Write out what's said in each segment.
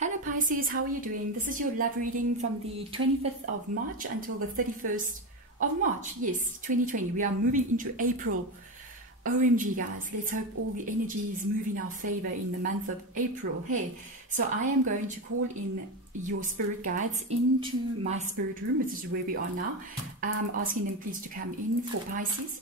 Hello Pisces, how are you doing? This is your love reading from the 25th of March until the 31st of March. Yes, 2020. We are moving into April. OMG guys, let's hope all the energies move in our favor in the month of April. Hey, so I am going to call in your spirit guides into my spirit room, which is where we are now. Asking them please to come in for Pisces.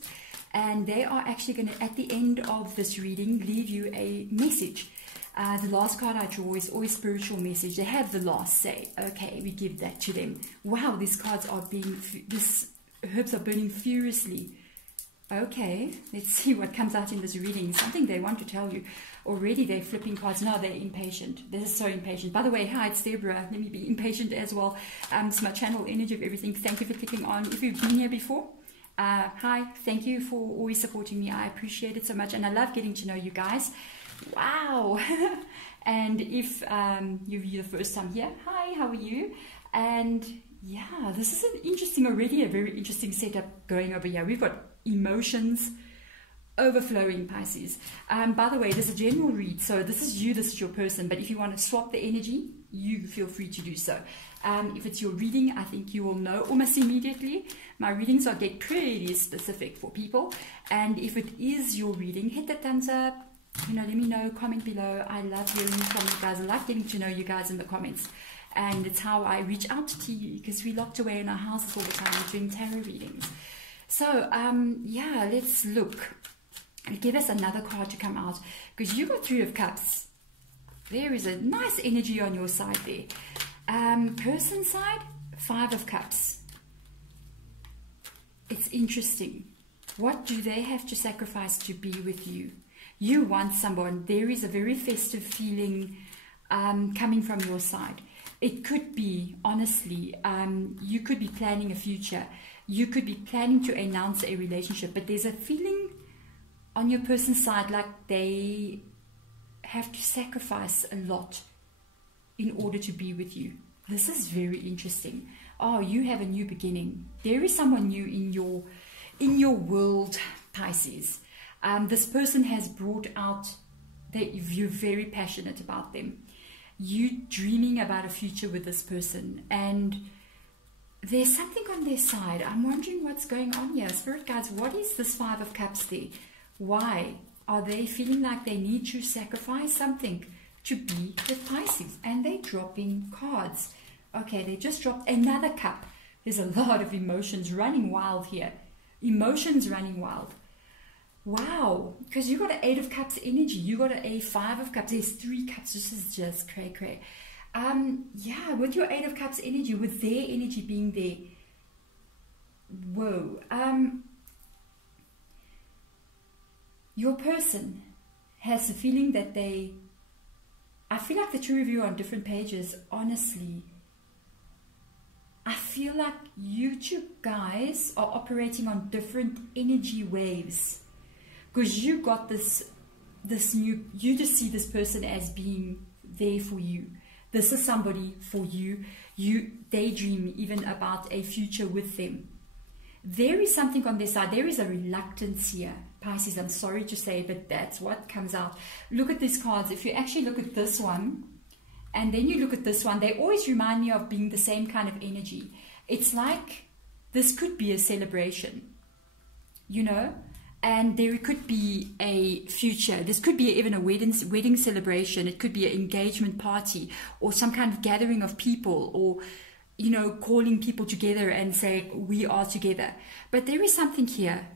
And they are actually going to, at the end of this reading, leave you a message. The last card I draw is always spiritual message. They have the last say. Okay, we give that to them. Wow, these cards are being, these herbs are burning furiously. Okay, let's see what comes out in this reading. Something they want to tell you. Already they're flipping cards. Now they're impatient. This is so impatient. By the way, hi, it's Deborah. Let me be impatient as well. It's my channel energy of everything. Thank you for clicking on. If you've been here before, hi, thank you for always supporting me. I appreciate it so much. And I love getting to know you guys. Wow. And if you're the first time here, hi, how are you? And yeah, this is an interesting, already a very interesting setup going over here. We've got emotions overflowing, Pisces. By the way, there's a general read, so this is you, this is your person, but if you want to swap the energy, you feel free to do so. If it's your reading, I think you will know almost immediately. My readings get pretty specific for people, and if it is your reading, hit the thumbs up. You know, let me know, comment below. I love hearing from you guys. I love getting to know you guys in the comments. And it's how I reach out to you, because we're locked away in our houses all the time doing tarot readings. So, yeah, let's look. Give us another card to come out, because you got Three of Cups. There is a nice energy on your side there. Person side, Five of Cups. It's interesting. What do they have to sacrifice to be with you? You want someone. There is a very festive feeling coming from your side. It could be, honestly, you could be planning a future. You could be planning to announce a relationship, but there's a feeling on your person's side like they have to sacrifice a lot in order to be with you. This is very interesting. Oh, you have a new beginning. There is someone new in your world, Pisces. This person has brought out that you're very passionate about them. You dreaming about a future with this person, and there's something on their side. I'm wondering what's going on here. Spirit guides, what is this Five of Cups there? Why are they feeling like they need to sacrifice something to be with Pisces? And they're dropping cards. Okay, they just dropped another cup. There's a lot of emotions running wild here. Emotions running wild. Wow, because you got an Eight of Cups energy. You got a Five of Cups. There's Three Cups. This is just cray cray. Yeah, with your Eight of Cups energy, with their energy being there. Whoa. Your person has the feeling that I feel like the two of you are on different pages, honestly. I feel like you two guys are operating on different energy waves. Because you got this new, you just see this person as being there for you. This is somebody for you. You daydream even about a future with them. There is something on their side. There is a reluctance here, Pisces. I'm sorry to say, but that's what comes out. Look at these cards. If you actually look at this one, and then you look at this one, they always remind me of being the same kind of energy. It's like this could be a celebration, you know? And there could be a future. This could be even a wedding celebration. It could be an engagement party or some kind of gathering of people, or, you know, calling people together and saying, we are together. But there is something here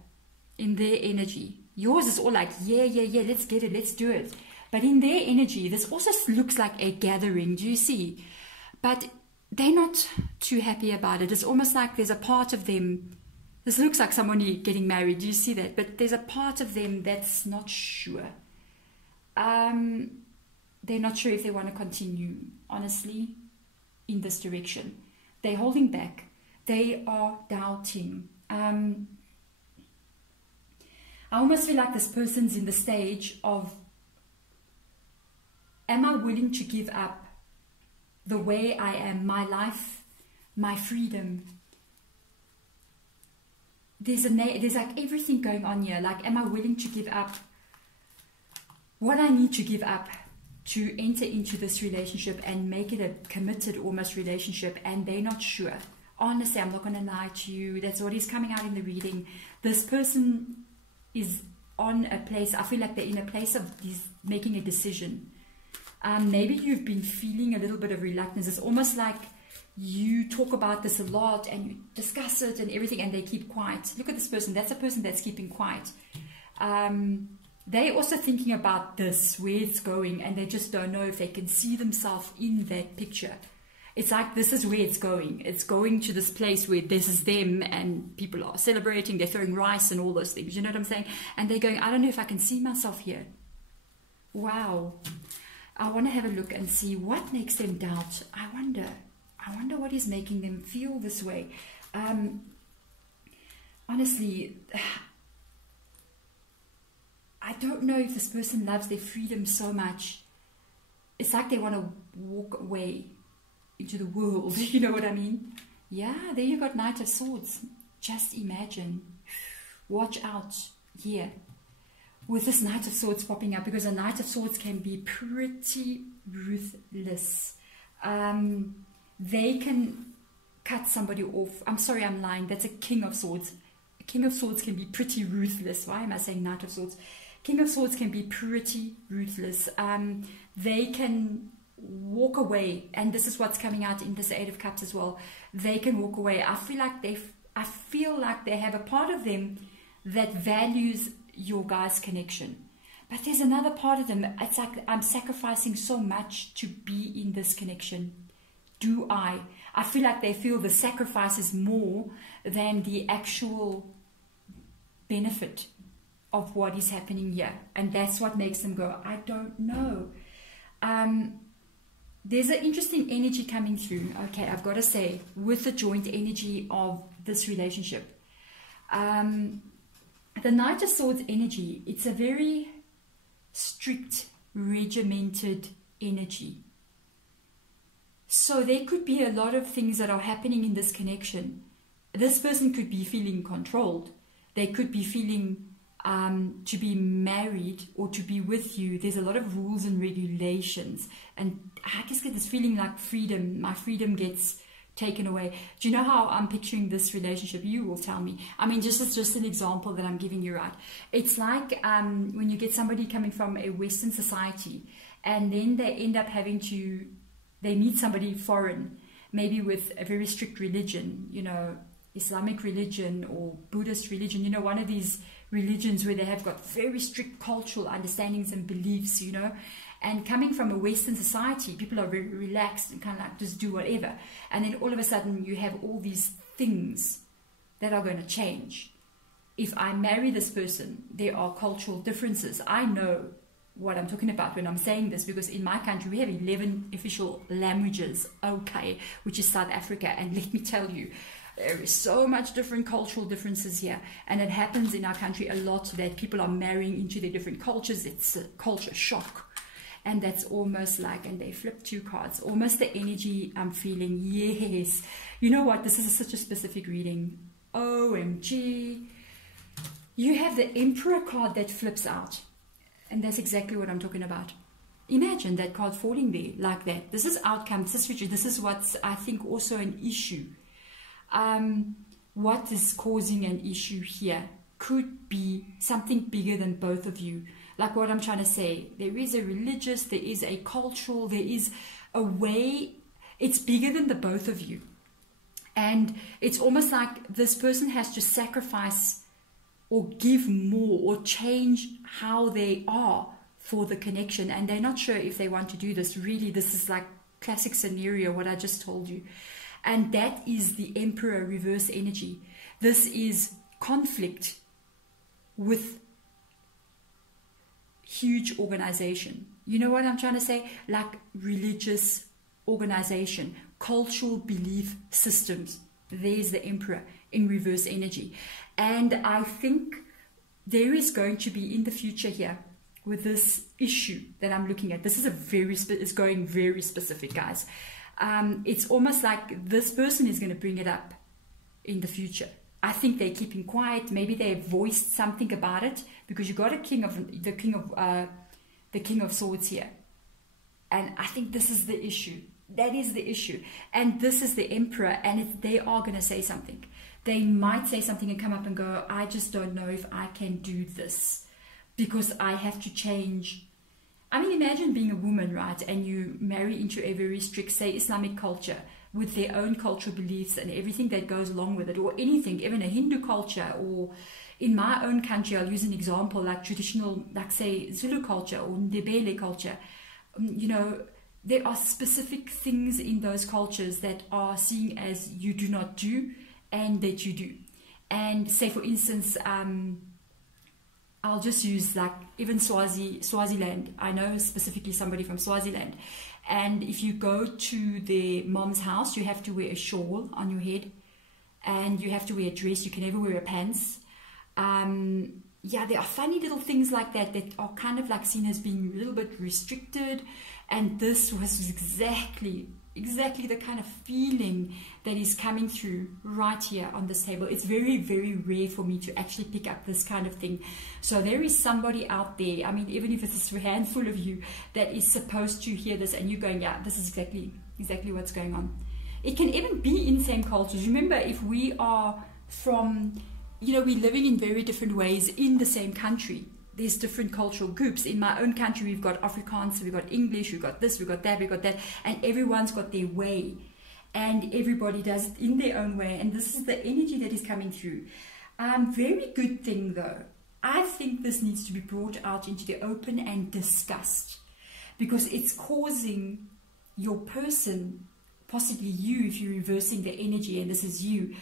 in their energy. Yours is all like, yeah, let's get it, let's do it. But in their energy, this also looks like a gathering. Do you see? But they're not too happy about it. It's almost like there's a part of them. This looks like someone getting married. Do you see that? But there's a part of them that's not sure. They're not sure if they want to continue, honestly, in this direction. They're holding back. They are doubting. I almost feel like this person's in the stage of, am I willing to give up the way I am, my life, my freedom? There's like everything going on here. Like, am I willing to give up what I need to give up to enter into this relationship and make it a committed almost relationship, and they're not sure. Honestly, I'm not going to lie to you. That's what is coming out in the reading. This person is on a place, I feel like they're in a place of making a decision. Maybe you've been feeling a little bit of reluctance. It's almost like you talk about this a lot and you discuss it and everything, and they keep quiet. Look at this person. That's a person that's keeping quiet. They're also thinking about this, where it's going, and they just don't know if they can see themselves in that picture. It's like this is where it's going. It's going to this place where this is them and people are celebrating, they're throwing rice and all those things. You know what I'm saying? And they're going, I don't know if I can see myself here. Wow. I want to have a look and see what makes them doubt. I wonder what is making them feel this way. Honestly, I don't know if this person loves their freedom so much. It's like they want to walk away into the world. You know what I mean? Yeah, there you got Knight of Swords. Just imagine. Watch out here with this Knight of Swords popping up, because a Knight of Swords can be pretty ruthless. They can cut somebody off. I'm sorry, I'm lying. That's a King of Swords. A King of Swords can be pretty ruthless. Why am I saying Knight of Swords? King of Swords can be pretty ruthless. They can walk away, and this is what's coming out in this Eight of Cups as well. They can walk away. I feel like they have a part of them that values your guys' connection, but there's another part of them. It's like, I'm sacrificing so much to be in this connection. Do I feel like they feel the sacrifice is more than the actual benefit of what is happening here, and that's what makes them go, I don't know. There's an interesting energy coming through, okay, I've got to say, with the joint energy of this relationship. The Knight of Swords energy, it's a very strict, regimented energy. So there could be a lot of things that are happening in this connection. This person could be feeling controlled. They could be feeling to be married or to be with you. There's a lot of rules and regulations. And I just get this feeling like freedom. My freedom gets taken away. Do you know how I'm picturing this relationship? You will tell me. I mean, just an example that I'm giving you, right? It's like when you get somebody coming from a Western society, and then they end up they meet somebody foreign, maybe with a very strict religion, you know, Islamic religion or Buddhist religion, you know, one of these religions where they have got very strict cultural understandings and beliefs, you know. And coming from a Western society, people are very relaxed and kind of like just do whatever. And then all of a sudden you have all these things that are going to change. If I marry this person, there are cultural differences. I know what I'm talking about when I'm saying this, because in my country we have 11 official languages, okay, which is South Africa. And let me tell you, there is so much different cultural differences here, and it happens in our country a lot that people are marrying into their different cultures. It's a culture shock, and that's almost like, and they flip two cards, almost the energy I'm feeling. Yes, you know what, this is such a specific reading. OMG, you have the Emperor card that flips out, and that's exactly what I'm talking about. Imagine that card falling there like that. This is outcome, this is future, this is what's, I think, also an issue. What is causing an issue here could be something bigger than both of you. Like what I'm trying to say, there is a religious, there is a cultural, there is a way, it's bigger than the both of you. And it's almost like this person has to sacrifice or give more or change how they are for the connection. And they're not sure if they want to do this. Really, this is like classic scenario, what I just told you. And that is the Emperor reverse energy. This is conflict with huge organization. You know what I'm trying to say? Like religious organization, cultural belief systems. There's the Emperor in reverse energy. And I think there is going to be in the future here with this issue that I'm looking at. This is it's going very specific, guys. It's almost like this person is going to bring it up in the future. I think they're keeping quiet. Maybe they have voiced something about it, because you got the King of Swords here. And I think this is the issue. That is the issue. And this is the Emperor, and they are going to say something. They might say something and come up and go, I just don't know if I can do this because I have to change. I mean, imagine being a woman, right? And you marry into a very strict, say, Islamic culture with their own cultural beliefs and everything that goes along with it, or anything, even a Hindu culture, or in my own country, I'll use an example like traditional, like say Zulu culture or Ndebele culture. You know, there are specific things in those cultures that are seen as you do not do and that you do. And say, for instance, I'll just use like even Swaziland. I know specifically somebody from Swaziland. And if you go to their mom's house, you have to wear a shawl on your head and you have to wear a dress. You can never wear a pants. Yeah, there are funny little things like that that are kind of like seen as being a little bit restricted. And this was exactly the kind of feeling that is coming through right here on this table. It's very, very rare for me to actually pick up this kind of thing. So there is somebody out there, I mean, even if it's a handful of you, that is supposed to hear this, and you're going, yeah, this is exactly what's going on. It can even be in same cultures. Remember, if we are from, you know, we're living in very different ways in the same country. There's different cultural groups. In my own country, we've got Afrikaans, we've got English, we've got this, we've got that, and everyone's got their way. And everybody does it in their own way. And this is the energy that is coming through. Very good thing, though. I think this needs to be brought out into the open and discussed, because it's causing your person, possibly you, if you're reversing the energy, and this is you,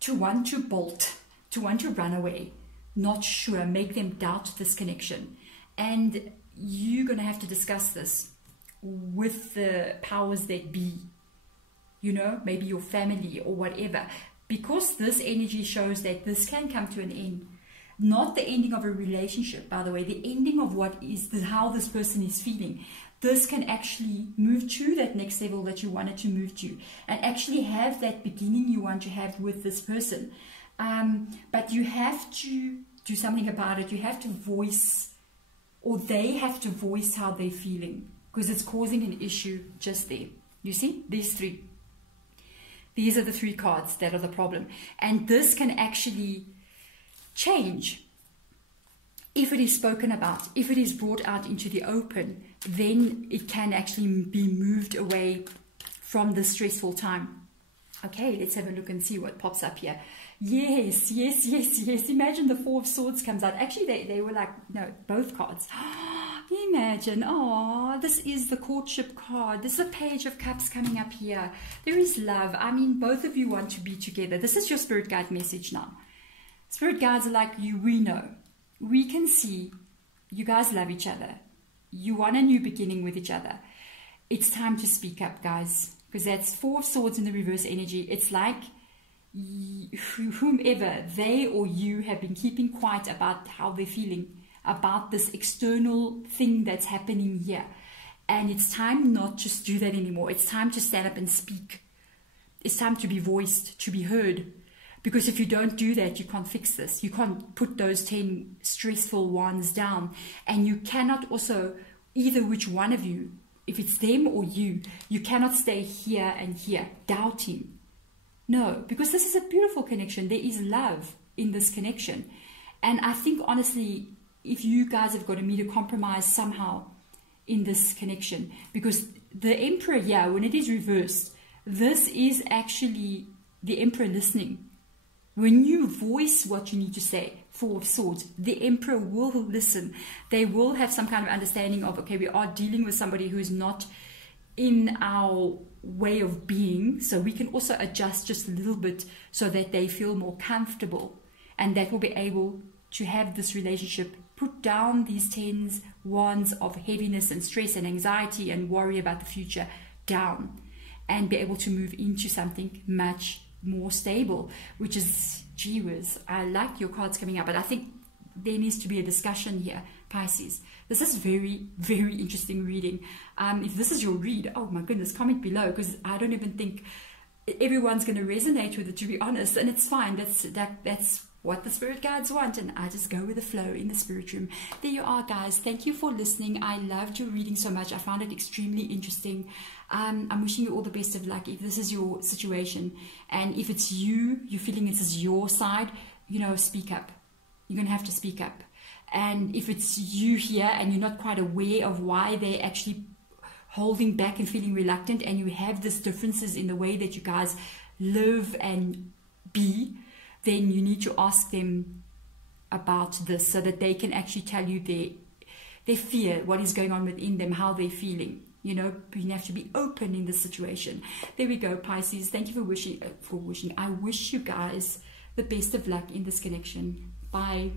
to want to bolt, to want to run away. Not sure, make them doubt this connection. And you're going to have to discuss this with the powers that be, you know, maybe your family or whatever, because this energy shows that this can come to an end. Not the ending of a relationship, by the way, the ending of how this person is feeling. This can actually move to that next level that you wanted to move to, and actually have that beginning you want to have with this person. But you have to do something about it. You have to voice, or they have to voice how they're feeling, because it's causing an issue just there. You see, these three. These are the three cards that are the problem. And this can actually change if it is spoken about, if it is brought out into the open. Then it can actually be moved away from the stressful time. Okay, let's have a look and see what pops up here. Yes. Imagine the Four of Swords comes out. Actually, they were like, no, both cards. Imagine, oh, this is the courtship card. This is a Page of Cups coming up here. There is love. I mean, both of you want to be together. This is your spirit guide message now. Spirit guides are like you. We know. We can see you guys love each other. You want a new beginning with each other. It's time to speak up, guys, because that's Four of Swords in the reverse energy. It's like whomever, they or you, have been keeping quiet about how they're feeling about this external thing that's happening here. And it's time not just do that anymore. It's time to stand up and speak. It's time to be voiced, to be heard. Because if you don't do that, you can't fix this. You can't put those 10 stressful ones down. And you cannot also, either which one of you, if it's them or you cannot stay here and here doubting. No, because this is a beautiful connection. There is love in this connection. And I think, honestly, if you guys have got to meet a compromise somehow in this connection, because the Emperor, yeah, when it is reversed, this is actually the Emperor listening. When you voice what you need to say, Four of Swords, the Emperor will listen. They will have some kind of understanding of, okay, we are dealing with somebody who is not in our way of being, so we can also adjust just a little bit so that they feel more comfortable, and that will be able to have this relationship, put down these 10 wands of heaviness and stress and anxiety and worry about the future down, and be able to move into something much more stable, which is, gee whiz, I like your cards coming up, but I think there needs to be a discussion here, Pisces. This is very, very interesting reading. If this is your read, oh my goodness, comment below, because I don't even think everyone's going to resonate with it, to be honest, and it's fine. That's what the spirit guides want, and I just go with the flow in the spirit room. There you are, guys. Thank you for listening. I loved your reading so much. I found it extremely interesting. I'm wishing you all the best of luck if this is your situation, and if it's you're feeling this is your side, speak up. You're gonna have to speak up. And if it's you here and you're not quite aware of why they're actually holding back and feeling reluctant, and you have these differences in the way that you guys live and be, then you need to ask them about this so that they can actually tell you their fear, what is going on within them, how they're feeling. You have to be open in this situation. There we go, Pisces. Thank you for wishing. I wish you guys the best of luck in this connection. Bye.